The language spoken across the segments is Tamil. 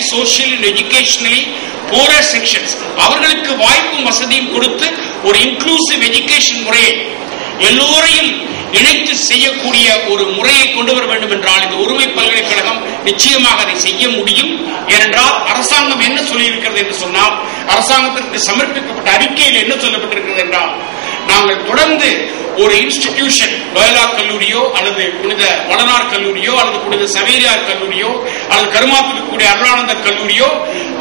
எக்கனாமிக்கலி எஜுகேஷனலி போர செக்ஷன்ஸ் அவர்களுக்கு வாய்ப்பும் வசதியும் கொடுத்து ஒரு இன்க்ளூசிவ் எஜுகேஷன் முறையை எல்லோரையும் இணைத்து செய்யக்கூடிய ஒரு முறையை கொண்டு வர வேண்டும் என்றால் இந்த ஒருமை பல்கலைக்கழகம் நிச்சயமாக அதை செய்ய முடியும். ஏனென்றால் அரசாங்கம் என்ன சொல்லியிருக்கிறது என்று சொன்னால் அரசாங்கத்திற்கு சமர்ப்பிக்கப்பட்ட அறிக்கையில் என்ன சொல்லப்பட்டிருக்கிறது என்றால் நாங்கள் தொடர்ந்து ஒரு இன்ஸ்டிடியூஷன் லோயலா கல்லூரியோ அல்லது புனித வளனார் கல்லூரியோ அல்லது புனித சவேரியார் கல்லூரியோ அல்லது கருமாத்தில் இருக்கக்கூடிய அருளானந்தர் கல்லூரியோ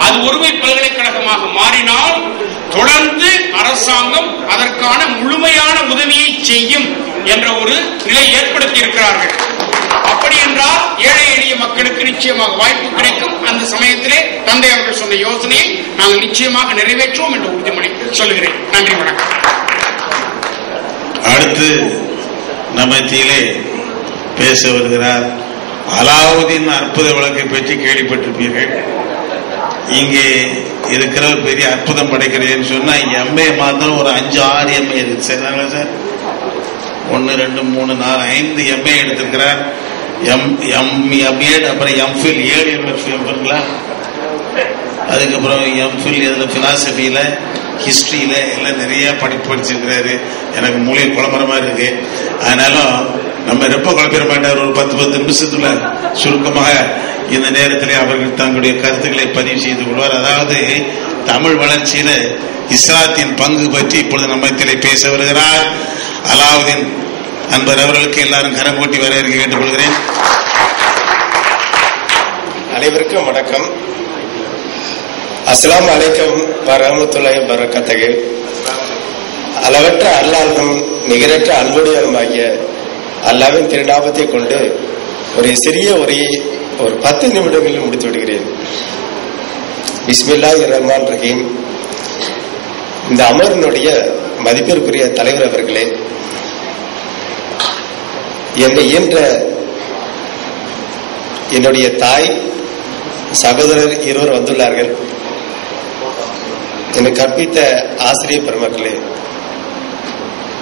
அது ஒருமை பல்கலைக்கழகமாக மாறினால் தொடர்ந்து அரசாங்கம் அதற்கான முழுமையான உதவியை செய்யும் என்ற ஒரு நிலை ஏற்படுத்தி இருக்கிறார்கள் அப்படி என்றால் ஏழை எளிய மக்களுக்கு நிச்சயமாக வாய்ப்பு கிடைக்கும். அந்த சமயத்திலே தந்தை அவர்கள் சொன்ன யோசனையை நாங்கள் நிச்சயமாக நிறைவேற்றுவோம் என்று உறுதிமொழி சொல்லுகிறேன். நன்றி வணக்கம். அடுத்து நமத்திலே பேச வருகிறார். அலாவுதீன் அற்புத வழக்கை பற்றி கேள்விப்பட்டிருப்பீர்கள். இங்கே இருக்கிற பெரிய அற்புதம் படைக்கிறேன்னு சொன்னா எம்ஏ மாத்திரம் ஒரு அஞ்சு ஆறு எம்ஏ இருக்கு. சரிங்களா சார்? ஒன்று ரெண்டு மூணு நாலு ஐந்து எம்ஏ எடுத்திருக்கிறார். எம் எம் எம்ஏட் அப்புறம் எம்ஃபில் ஏழு எம்எஃப் எம்ஃபில்ங்களா அதுக்கப்புறம் எம்ஃபில் இதில் ஃபிலாசபியில் ஹிஸ்ட்ரியில் எல்லாம் நிறைய படிப்பு படிச்சிருக்கிறாரு. எனக்கு மூளை மாதிரி இருக்கு. அதனாலும் நம்ம ரொம்ப குழப்பிட மாட்டார். ஒரு பத்து பத்து நிமிஷத்துல சுருக்கமாக இந்த நேரத்தில் அவர்கள் தங்களுடைய கருத்துக்களை பதிவு செய்து கொள்வார். அதாவது தமிழ் வளர்ச்சியில இஸ்லாத்தின் பங்கு பற்றி இப்பொழுது நம்ம பேச வருகிறார். அலாவுதீன் அன்பர் அவர்களுக்கு எல்லாரும் கரம் கூட்டி வரவேற்க கேட்டுக்கொள்கிறேன். அனைவருக்கும் வணக்கம். அஸ்ஸலாமு அலைக்கும் வரமத்துல்லாஹி வரக்கத்தகு அளவற்ற அல்லாஹும் நிகரற்ற அன்புடையனுமாகிய அல்லாவின் திருநாபத்தை கொண்டு ஒரு சிறிய உரையை ஒரு பத்து நிமிடங்களில் முடித்து விடுகிறேன். பிஸ்மில்லா ரஹ்மான் ரஹீம். இந்த அமர்வினுடைய மதிப்பிற்குரிய தலைவர் அவர்களே என்னை இயன்ற என்னுடைய தாய் சகோதரர் இருவர் வந்துள்ளார்கள். என்னை கற்பித்த ஆசிரியர் பெருமக்களே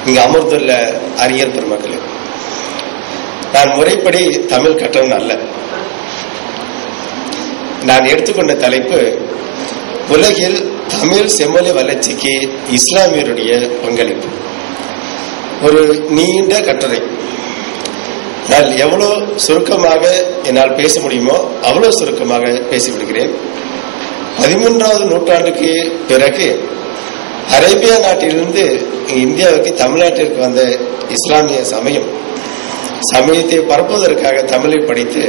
இங்கு அமர்ந்துள்ள அறிஞர் பெருமக்களே நான் முறைப்படி தமிழ் கற்றவன் அல்ல. நான் எடுத்துக்கொண்ட தலைப்பு உலகில் தமிழ் செம்மொழி வளர்ச்சிக்கு இஸ்லாமியருடைய பங்களிப்பு. ஒரு நீண்ட கட்டுரை. நான் எவ்வளவு சுருக்கமாக என்னால் பேச முடியுமோ அவ்வளவு சுருக்கமாக பேசிவிடுகிறேன். பதிமூன்றாவது நூற்றாண்டுக்கு பிறகு அரேபியா நாட்டிலிருந்து இந்தியாவுக்கு தமிழ்நாட்டிற்கு வந்த இஸ்லாமிய சமயம். சமயத்தை பரப்புவதற்காக தமிழை படித்து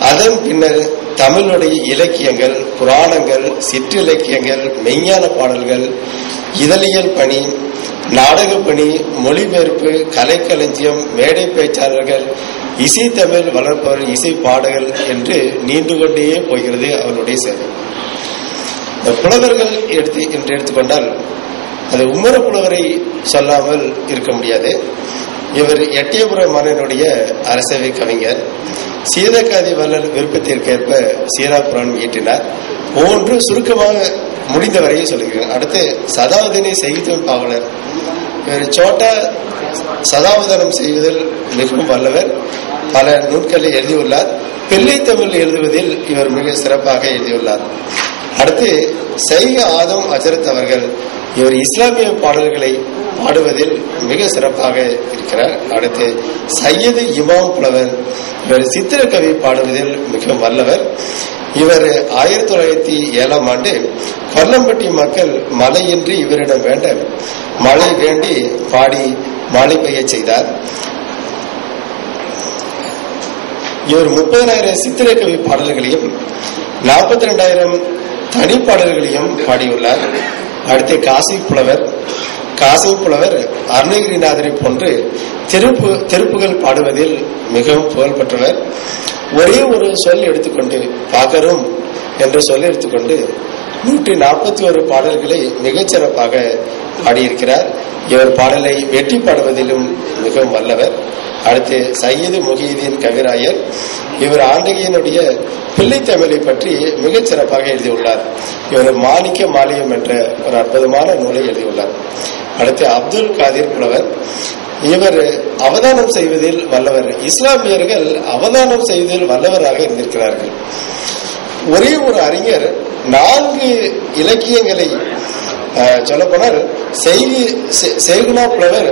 அதன் பின்னர் தமிழுடைய இலக்கியங்கள் புராணங்கள் சிற்றிலக்கியங்கள் மெய்ஞான பாடல்கள் இதழியல் பணி நாடக பணி மொழிபெயர்ப்பு கலைக்களஞ்சியம் மேடை பேச்சாளர்கள் இசை தமிழ் வளர்ப்பவர் இசை பாடகர் என்று நீண்டு கொண்டே போகிறது அவருடைய சேவை. இந்த புலவர்கள் எடுத்து என்று எடுத்துக்கொண்டால் அது உமர புலவரை சொல்லாமல் இருக்க முடியாது. இவர் எட்டியபுர மன்னனுடைய அரசவை கவிஞர். சீதக்காதி வல்லர் விருப்பத்திற்கேற்ப சீராபுராணம் இயற்றினார். ஒவ்வொன்று சுருக்கமாக முடிந்தவரையும் சொல்லுகிறேன். அடுத்து சதாவதனை செய்தும் பாவலர். இவர் சோட்டா சதாவதனம் செய்வதில் மிகவும் வல்லவர். பல நூல்களை எழுதியுள்ளார். பிள்ளை தமிழ் எழுதுவதில் இவர் மிக சிறப்பாக எழுதியுள்ளார். அடுத்து சைக ஆதம் அஜரத் அவர்கள் இவர் இஸ்லாமிய பாடல்களை பாடுவதில் மிக சிறப்பாக இருக்கிறார். அடுத்து சையது இமாம் புலவர் இவர் சித்திரக்கவி பாடுவதில் மிக வல்லவர். இவர் ஆயிரத்தி தொள்ளாயிரத்தி ஏழாம் ஆண்டு கொல்லம்பட்டி மக்கள் மழையின்றி இவரிடம் வேண்ட மழை வேண்டி பாடி மழை பெய்ய செய்தார். இவர் முப்பதனாயிரம் சித்திரக்கவி பாடல்களையும் நாற்பத்தி ரெண்டாயிரம் தனிப்பாடல்களையும் பாடியுள்ளார். அடுத்து காசி புலவர் காசி புலவர் அருணகிரிநாதரை போன்று திருப்பு திருப்புகள் பாடுவதில் மிகவும் புகழ்பெற்றவர் ஒரே ஒரு சொல் எடுத்துக்கொண்டு பாகரும் என்ற சொல் எடுத்துக்கொண்டு நூற்றி நாற்பத்தி ஒரு பாடல்களை மிகச்சிறப்பாக பாடியிருக்கிறார். இவர் பாடலை வெற்றி பாடுவதிலும் மிகவும் வல்லவர். அடுத்து சையது முஹீதீன் கவிராயர். இவர் ஆண்டகியனுடைய பிள்ளை தமிழை பற்றி மிகச் சிறப்பாக எழுதியுள்ளார். இவர் மாணிக்க மாலியம் என்ற ஒரு அற்புதமான நூலை எழுதியுள்ளார். அடுத்து அப்துல் காதிர் புலவர். இவர் அவதானம் செய்வதில் வல்லவர். இஸ்லாமியர்கள் அவதானம் செய்வதில் வல்லவராக இருந்திருக்கிறார்கள். ஒரே ஒரு அறிஞர் நான்கு இலக்கியங்களை சொல்லப்போனால் செய்தி சேகுனா புலவர்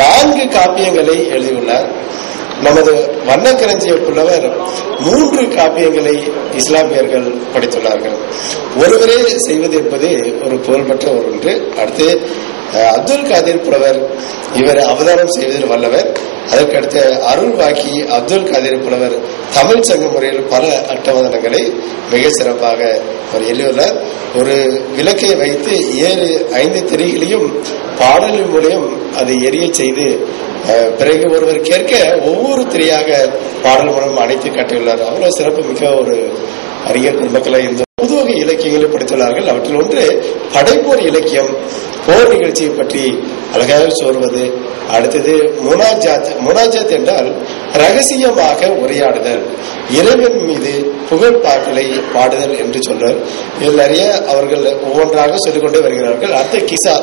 நான்கு காப்பியங்களை எழுதியுள்ளார். நமது வண்ணக்கரஞ்சிய புலவர் மூன்று காப்பியங்களை இஸ்லாமியர்கள் படித்துள்ளார்கள். ஒருவரே செய்வது என்பது ஒரு புகழ்பெற்ற ஒரு ஒன்று. அடுத்து அப்துல் காதிர் புலவர் இவர் அவதாரம் செய்வதில் வல்லவர். அதற்கடுத்து அருள் வாக்கி அப்துல் காதிர் புலவர் தமிழ் சங்க முறையில் பல அட்டவதனங்களை மிக சிறப்பாக அவர் எழுதியுள்ளார். ஒரு விளக்கை வைத்து ஏழு ஐந்து திரைகளையும் பாடலின் மூலியம் அதை எரிய செய்து பிறகு ஒருவர் கேட்க ஒவ்வொரு திரையாக பாடல் மூலம் அணைத்து காட்டியுள்ளார். அவ்வளவு சிறப்பு மிக்க ஒரு அறிஞர் பெருமக்களை இந்த புதுவகை இலக்கியங்களை படித்துள்ளார்கள். அவற்றில் ஒன்று படைப்போர் இலக்கியம். போர் நிகழ்ச்சியை பற்றி அழகாக சொல்வது. அடுத்தது முனாஜாத். முனாஜாத் என்றால் ரகசியமாக உரையாடுதல். இறைவன் மீது புகழ் பாடுதல் என்று சொல்றார். இதில் நிறைய அவர்கள் ஒவ்வொன்றாக சொல்லிக்கொண்டே வருகிறார்கள். அடுத்த கிசா.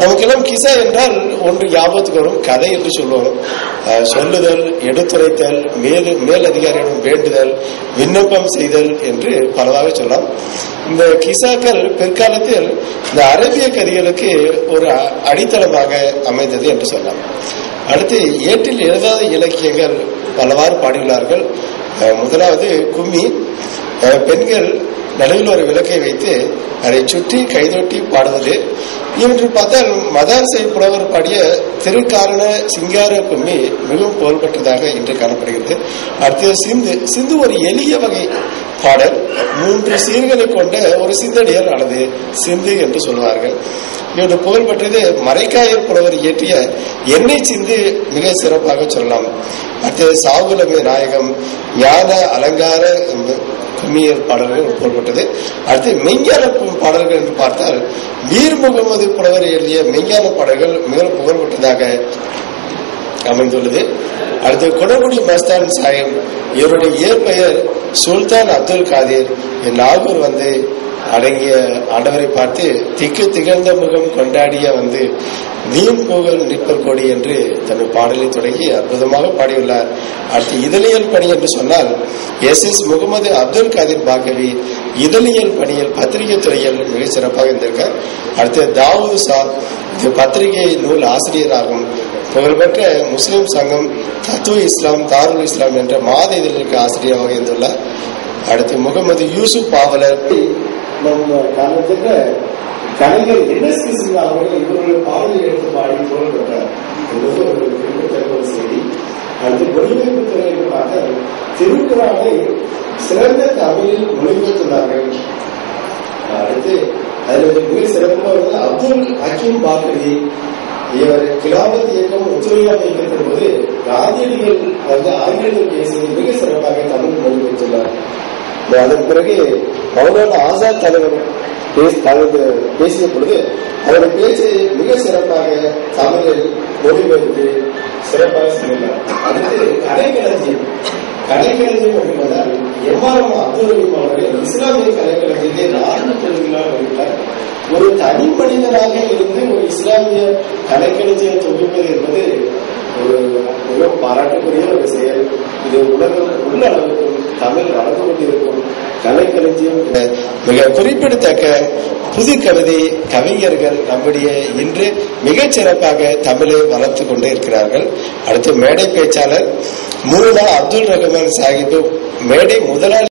நமக்கெல்லாம் கிசா என்றால் ஒன்று ஞாபகத்துக்கு வரும் கதை என்று சொல்லுவோம். சொல்லுதல் எடுத்துரைத்தல் மேல் மேல் அதிகாரிகளிடம் வேண்டுதல் விண்ணப்பம் செய்தல் என்று பலவாக சொல்லலாம். இந்த கிசாக்கள் பிற்காலத்தில் இந்த அரபிய கதைகளுக்கு ஒரு அடித்தளமாக அமைந்தது என்று சொல்லலாம். அடுத்து ஏற்றில் எழுதாத இலக்கியங்கள் பலவாறு பாடியுள்ளார்கள். முதலாவது கும்மி பெண்கள் நடுவில் ஒரு விளக்கை வைத்து அதை சுற்றி கைதொட்டி பாடுவது. இன்று பார்த்தால் மதாசை புலவர் பாடிய திருக்காரண சிங்கார கும்மி மிகவும் புகழ்பெற்றதாக இன்று காணப்படுகிறது. அடுத்தது சிந்து சிந்து ஒரு எளிய வகை பாடல் மூன்று சீர்களை கொண்ட ஒரு சிந்தடியல் அல்லது சிந்து என்று சொல்வார்கள். இவற்று புகழ்பெற்றது மறைக்காயர் புலவர் இயற்றிய எண்ணெய் சிந்து மிக சிறப்பாக சொல்லலாம். அடுத்தது சாகுலமே நாயகம் ஞான அலங்கார கும்மியர் பாடல்கள் புகழ்பெற்றது அடுத்து மெய்ஞான பாடல்கள் என்று பார்த்தால் வீர் முகமது புலவர் எழுதிய மெய்ஞான பாடல்கள் மிக புகழ்பெற்றதாக அமைந்துள்ளது. அடுத்து குடகுடி மஸ்தான் சாஹிப் இவருடைய இயற்பெயர் சுல்தான் அப்துல் காதிர் நாகூர் வந்து அடங்கிய ஆண்டவரை பார்த்து திக்கு திகழ்ந்த முகம் கொண்டாடிய வந்து நீம் புகழ் நிற்பர் கொடி என்று தன் பாடலை தொடங்கி அற்புதமாக பாடியுள்ளார். அடுத்து இதழியல் பணி என்று சொன்னால் எஸ் எஸ் முகமது அப்துல் காதிர் பாகவி இதழியல் பணியில் பத்திரிகை துறையில் மிக சிறப்பாக இருந்திருக்கார். அடுத்து தாவூது சா இது பத்திரிகை நூல் ஆசிரியராகும். புகழ்பெற்ற முஸ்லிம் சங்கம் தத்துவ இஸ்லாம் தாருல் இஸ்லாம் என்ற மாத இதழுக்கு ஆசிரியராக இருந்துள்ளார் அடுத்து முகமது யூசுப் பாவலர் நம்ம காலத்துக்கு கலைஞர் என்எஸ் கிருஷ்ணா அவர்கள் இவருடைய பாவலை எடுத்து பாடி புகழ் பெற்றார். என்பது ஒரு குறிப்பிடத்தக்க ஒரு செய்தி. அடுத்து மொழிபெயர்ப்பு துறையை பார்க்க திருக்குறானை சிறந்த தமிழில் மொழிபெயர்த்துள்ளார்கள் அடுத்து அதில் மிக சிறப்பாக வந்து அப்துல் ஹக்கீம் பாக்கடி இவர் கிராமத் இயக்கம் ஒத்துழையாமை இயக்கத்தின் போது காந்தியடிகள் வந்து ஆங்கிலத்தில் பேசியது மிக சிறப்பாக தமிழ் மொழிபெயர்த்துள்ளார் அதன் பிறகு மௌலானா ஆசாத் தலைவர் பேசிய பொழுது அவருடைய பேச்சு மிக சிறப்பாக தமிழில் மொழிபெயர்த்து சிறப்பாக சொல்லினார் அடுத்து கலைக்களஞ்சியம். கலைக்களஞ்சியம் அப்படின்னால் எவ்வாறு அப்துல் ரஹீம் அவர்கள் இஸ்லாமிய கலைக்களஞ்சியத்தை நான்கு தொழில்களாக வைத்தார் ஒரு தனி மனிதனாக இருந்து ஒரு இஸ்லாமிய கலைக்கணிச்சியை தொகுப்பது என்பது ஒரு மிக பாராட்டக்கூடிய ஒரு செயல். இது உலகம் உள்ள அளவுக்கும் தமிழ் நடந்து கொண்டிருக்கும் கலைக்கணிச்சியம் மிக குறிப்பிடத்தக்க புது கவிதை கவிஞர்கள் நம்முடைய இன்று மிகச் சிறப்பாக தமிழை வளர்த்து கொண்டே இருக்கிறார்கள். அடுத்து மேடை பேச்சாளர் மூலா அப்துல் ரஹ்மான் சாஹிப் மேடை முதலாளி